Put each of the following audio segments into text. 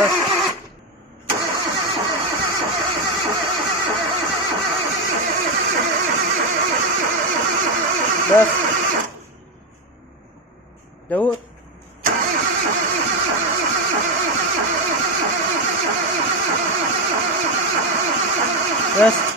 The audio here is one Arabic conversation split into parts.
بس دور بس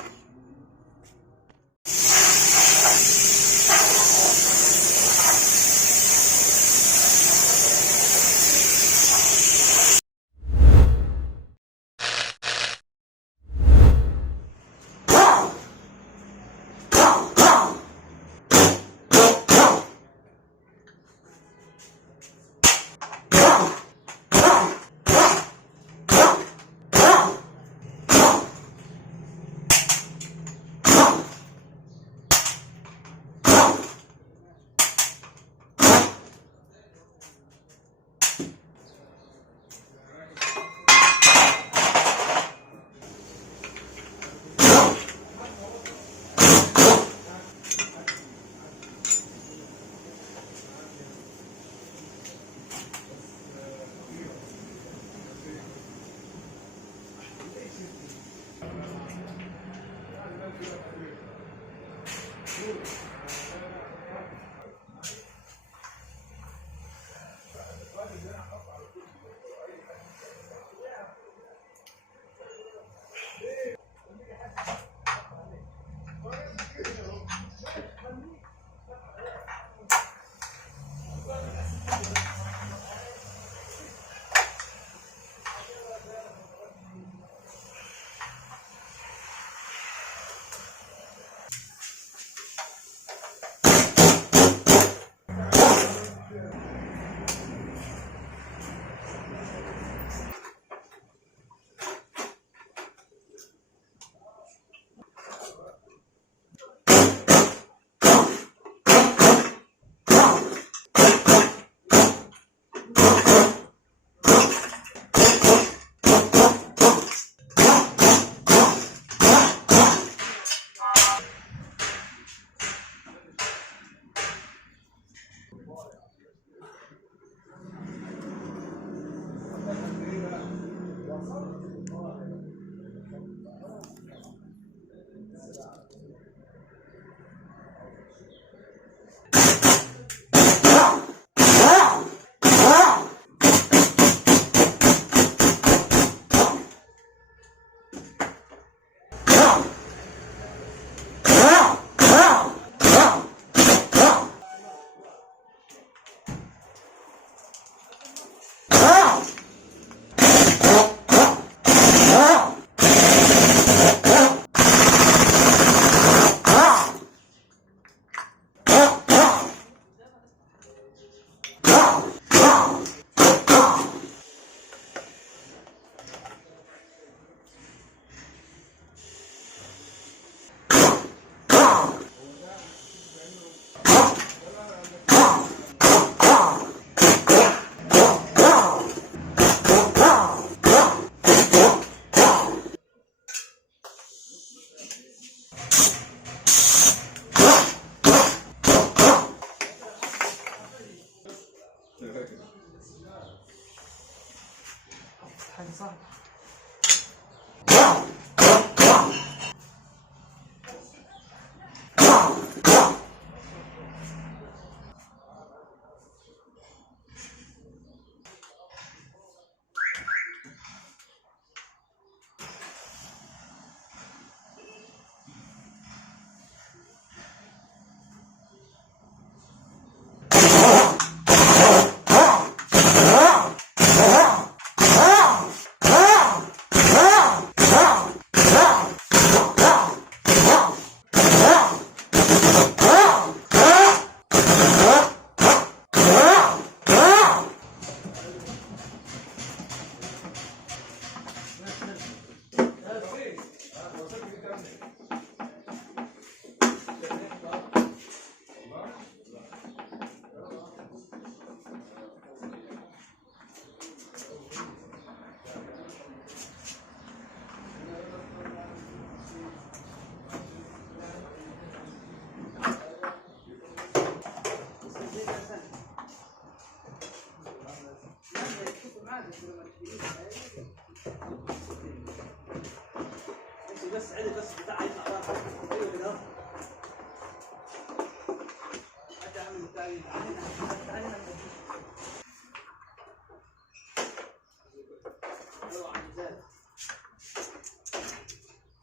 حاجة صعبة.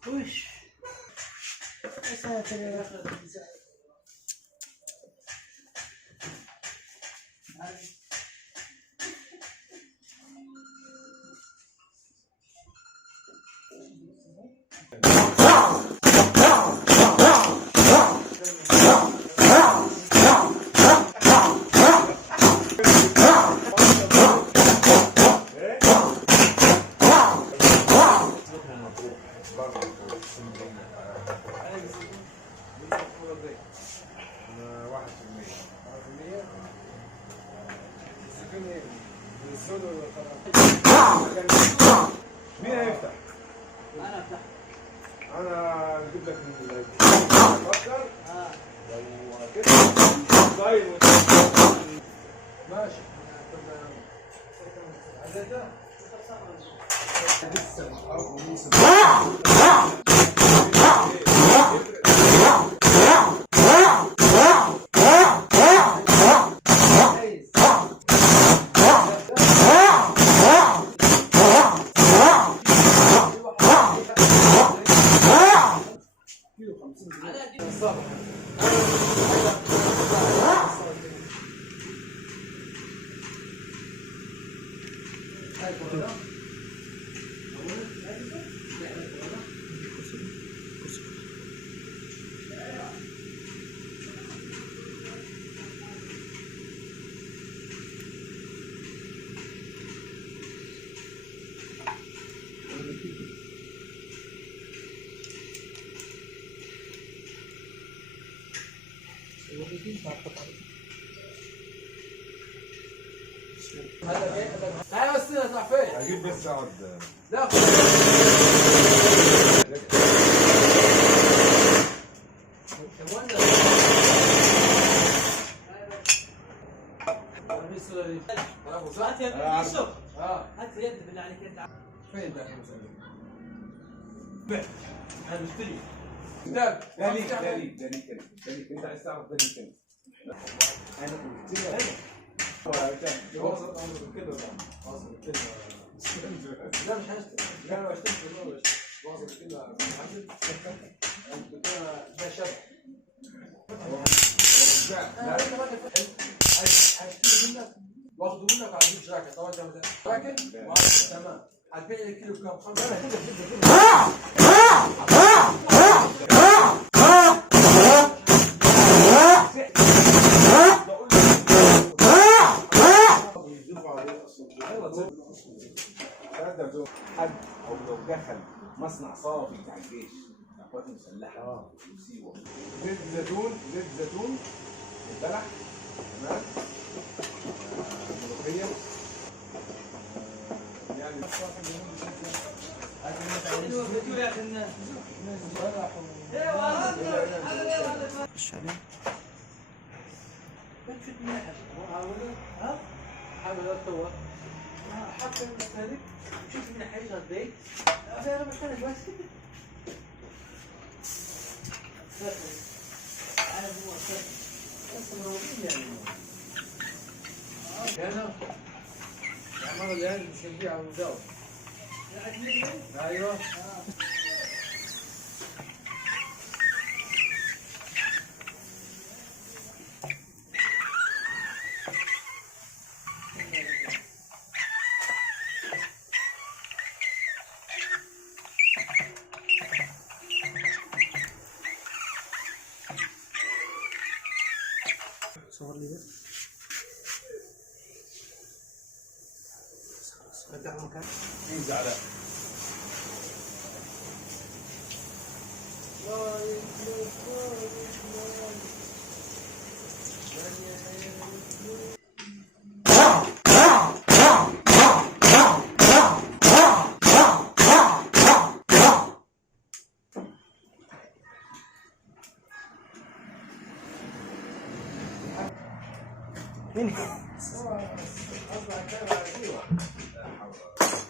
وش يا ساتر يا رب. مين هيفتح؟ انا افتح. انا اجيب لك من اتفضل. لو كده طيب ماشي. تعالى بس نطلع فين؟ اجيب بس اقعد. لا هات يد يوسف. هات يد بالله عليك انت. فين ده؟ انا مشتري كتاب. ده ليك انت عايز تعرف ده ليك انت. انا قلت لك وصل امر كده كده. لا مش هشتري. لا انا بشتري والله. واصل كده محمد. ده شبه. هشتري منك واخده منك وهجيب شراكه. طبعا انت شراكه تمام. هتبيع لي كيلو بكام؟ 5 حد او لو دخل مصنع صافي بتاع الجيش القوات المسلحه وسيوه زيت زيتون البلح تمام ملوخيه يعني الفيديو يا اخي الناس. خش عليه. بتشوف مناحة. ها؟ حاول اتطور. حتى هذيك شوف من حاجة البيت. أنا مكانك بس. أنا هو بس مروحين يعني. هنا يعملوا العيال مش هنبيع على المجاور. ايوه صور لي بس. رجع مكان. انزل على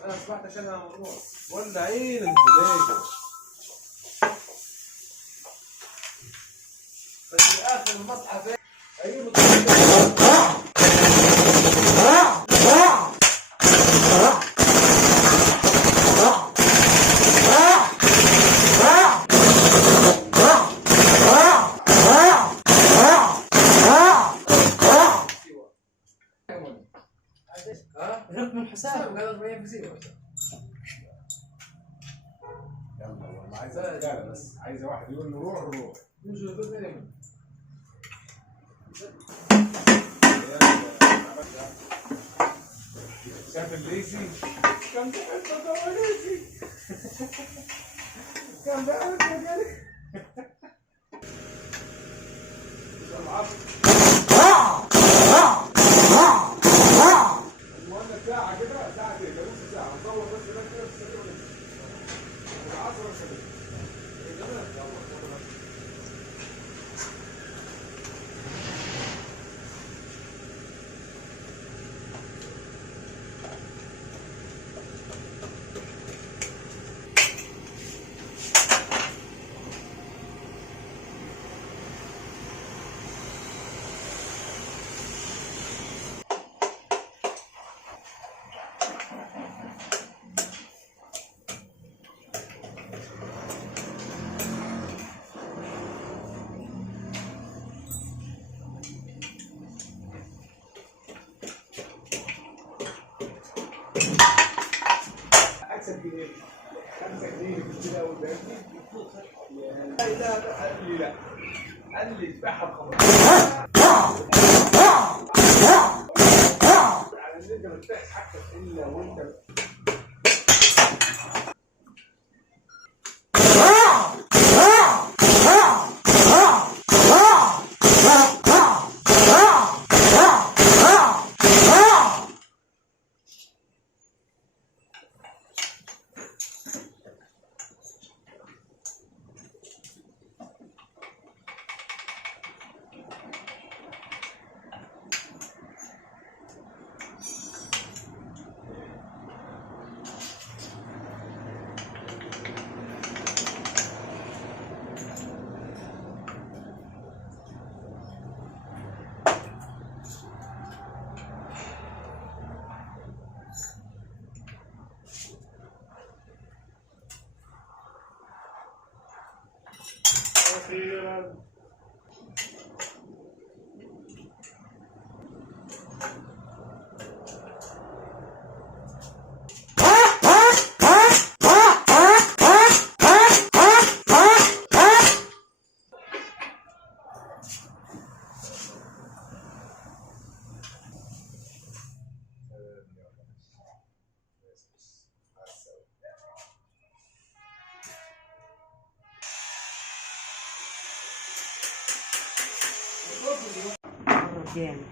انا اصبحت اتكلم عن الموضوع. ولا عين الفداية بس في الاخر المصحف رقم الحساب قال 40 كثير. يلا والله عايز رجاله بس، عايز واحد يقول له روح روح. مش يقول لي شاف الليسي كان بيحب دواليسي كان بيحب مجالك العصر المهم ساعة كده، ساعة ايه؟ ده نص ساعة نصور بس ده كده في السرير العصر والشباب اكسب جنيه 5 جنيه في كده اول بنتي لا قال لي لا، قال لي اتباعها ب 15 على ان انت ما تبيعش حاجتك الا وانت أخيراً جامد.